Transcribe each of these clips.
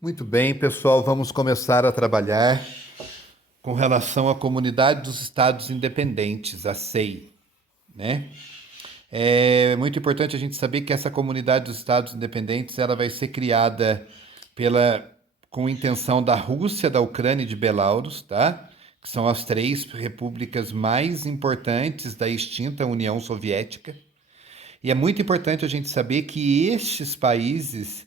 Muito bem, pessoal, vamos começar a trabalhar com relação à Comunidade dos Estados Independentes, a CEI, né? É muito importante a gente saber que essa Comunidade dos Estados Independentes ela vai ser criada pela com intenção da Rússia, da Ucrânia e de Belarus, tá? Que são as três repúblicas mais importantes da extinta União Soviética. E é muito importante a gente saber que estes países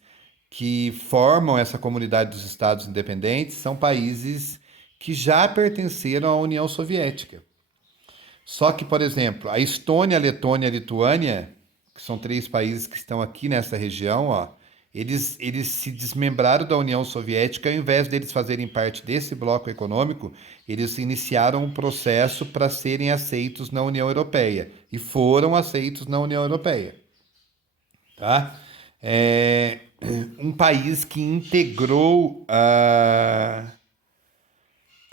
que formam essa comunidade dos Estados independentes são países que já pertenceram à União Soviética. Só que, por exemplo, a Estônia, a Letônia e a Lituânia, que são três países que estão aqui nessa região, ó, eles se desmembraram da União Soviética, ao invés deles fazerem parte desse bloco econômico, eles iniciaram um processo para serem aceitos na União Europeia e foram aceitos na União Europeia, tá? É um país que integrou a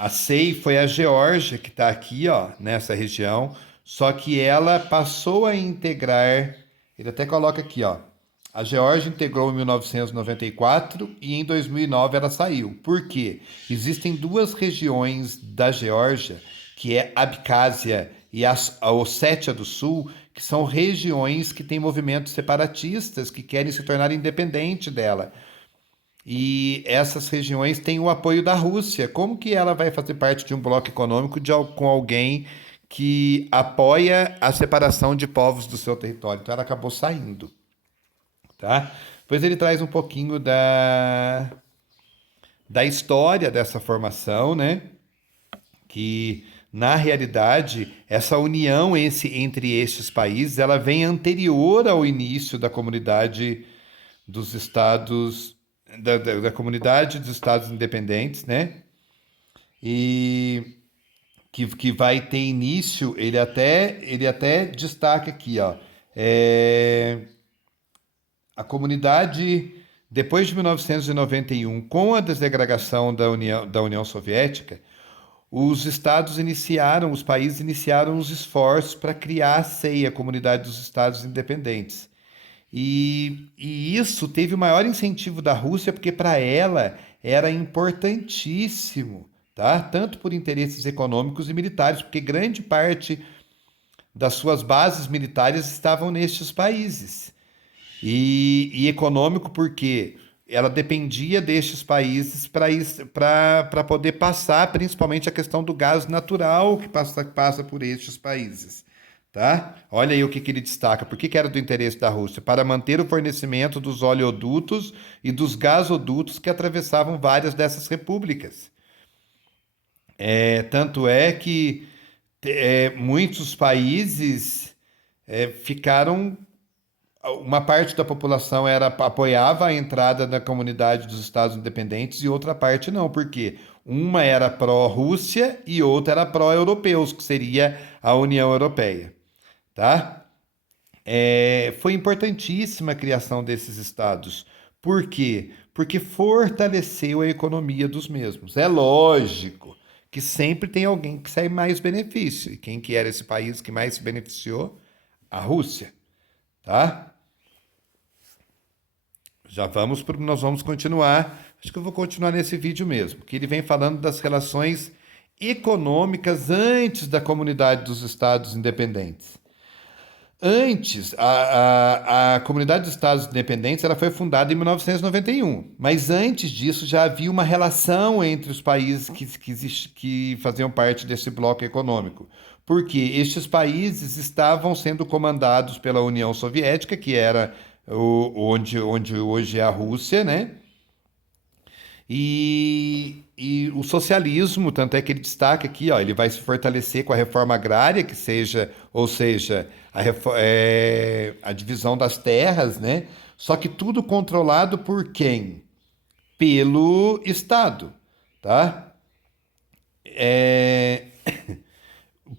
CEI foi a Geórgia, que está aqui, ó, nessa região, só que ela passou a integrar, ele até coloca aqui, ó, a Geórgia integrou em 1994 e em 2009 ela saiu. Por quê? Existem duas regiões da Geórgia, que é a Abcásia e a Ossétia do Sul, que são regiões que têm movimentos separatistas que querem se tornar independente dela. E essas regiões têm o apoio da Rússia. Como que ela vai fazer parte de um bloco econômico com alguém que apoia a separação de povos do seu território? Então ela acabou saindo, tá? Depois ele traz um pouquinho da história dessa formação, né? Que na realidade essa união entre estes países ela vem anterior ao início da comunidade dos estados da comunidade dos estados independentes, né? E que vai ter início, ele até destaca aqui, ó, é, a comunidade depois de 1991, com a desagregação da União Soviética, os países iniciaram os esforços para criar a CEI, a Comunidade dos Estados Independentes. E isso teve o maior incentivo da Rússia, porque para ela era importantíssimo, tá? Tanto por interesses econômicos e militares, porque grande parte das suas bases militares estavam nestes países. E econômico porque ela dependia destes países para poder passar, principalmente a questão do gás natural que passa por estes países. Tá? Olha aí o que ele destaca. Por que era do interesse da Rússia? Para manter o fornecimento dos oleodutos e dos gasodutos que atravessavam várias dessas repúblicas. Tanto é que muitos países ficaram. Uma parte da população apoiava a entrada da comunidade dos Estados Independentes e outra parte não, porque uma era pró-Rússia e outra era pró-europeus, que seria a União Europeia. Tá? Foi importantíssima a criação desses estados. Por quê? Porque fortaleceu a economia dos mesmos. É lógico que sempre tem alguém que sai mais benefício. E quem que era esse país que mais se beneficiou? A Rússia. Tá? Nós vamos continuar. Acho que eu vou continuar nesse vídeo mesmo, que ele vem falando das relações econômicas antes da comunidade dos Estados Independentes. Antes, a Comunidade dos Estados Independentes ela foi fundada em 1991, mas antes disso já havia uma relação entre os países que faziam parte desse bloco econômico. Porque estes países estavam sendo comandados pela União Soviética, que era onde hoje é a Rússia, né? E o socialismo, tanto é que ele destaca aqui, ó, ele vai se fortalecer com a reforma agrária, ou seja, a divisão das terras, né? Só que tudo controlado por quem? Pelo Estado, tá? É,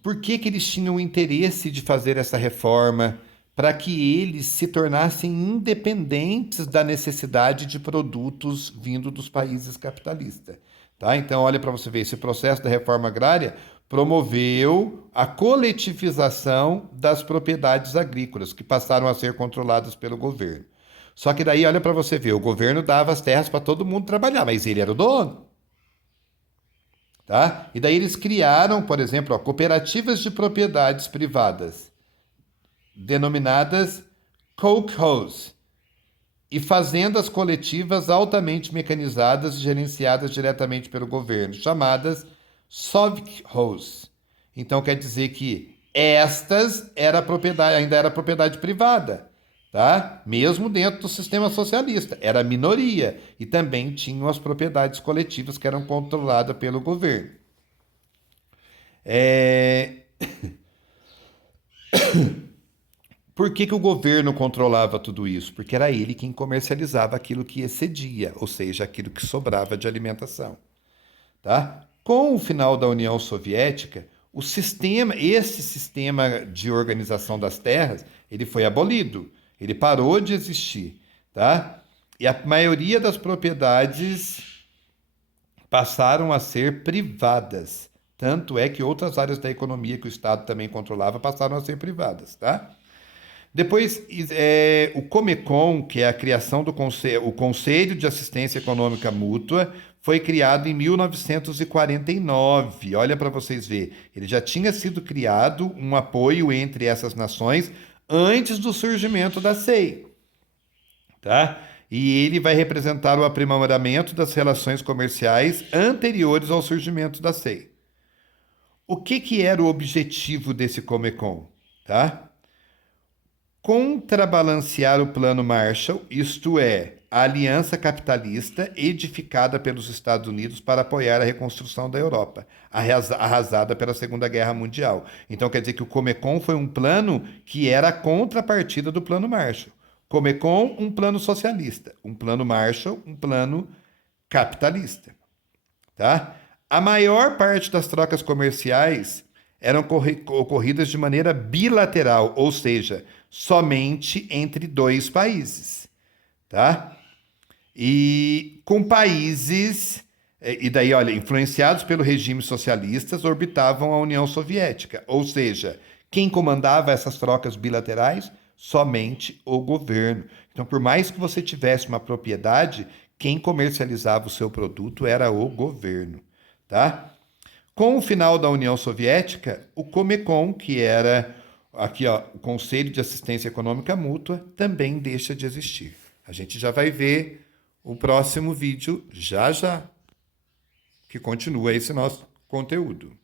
Por que que eles tinham o interesse de fazer essa reforma? Para que eles se tornassem independentes da necessidade de produtos vindo dos países capitalistas. Tá? Então, olha para você ver, esse processo da reforma agrária promoveu a coletivização das propriedades agrícolas, que passaram a ser controladas pelo governo. Só que daí, olha para você ver, o governo dava as terras para todo mundo trabalhar, mas ele era o dono. Tá? E daí eles criaram, por exemplo, ó, cooperativas de propriedades privadas, denominadas colcos, e fazendas coletivas altamente mecanizadas e gerenciadas diretamente pelo governo, chamadas sovkhos. Então quer dizer que estas era propriedade, ainda era propriedade privada, tá? Mesmo dentro do sistema socialista, era minoria e também tinham as propriedades coletivas que eram controladas pelo governo. É... Por que o governo controlava tudo isso? Porque era ele quem comercializava aquilo que excedia, ou seja, aquilo que sobrava de alimentação. Tá? Com o final da União Soviética, esse sistema de organização das terras, ele foi abolido, ele parou de existir, tá? E a maioria das propriedades passaram a ser privadas. Tanto é que outras áreas da economia que o Estado também controlava passaram a ser privadas, tá? Depois, o Comecon, que é a criação do o Conselho de Assistência Econômica Mútua, foi criado em 1949. Olha para vocês verem. Ele já tinha sido criado um apoio entre essas nações antes do surgimento da CEI. Tá? E ele vai representar o aprimoramento das relações comerciais anteriores ao surgimento da CEI. O que era o objetivo desse Comecon? Tá? Contrabalancear o Plano Marshall, isto é, a aliança capitalista edificada pelos Estados Unidos para apoiar a reconstrução da Europa, arrasada pela Segunda Guerra Mundial. Então quer dizer que o Comecon foi um plano que era a contrapartida do Plano Marshall. Comecon, um plano socialista. Um plano Marshall, um plano capitalista. Tá? A maior parte das trocas comerciais eram ocorridas de maneira bilateral, ou seja, somente entre dois países, tá? E com países, e daí, olha, influenciados pelo regime socialistas, orbitavam a União Soviética, ou seja, quem comandava essas trocas bilaterais? Somente o governo. Então, por mais que você tivesse uma propriedade, quem comercializava o seu produto era o governo, tá? Com o final da União Soviética, o Comecon, que era aqui, ó, o Conselho de Assistência Econômica Mútua, também deixa de existir. A gente já vai ver o próximo vídeo já já, que continua esse nosso conteúdo.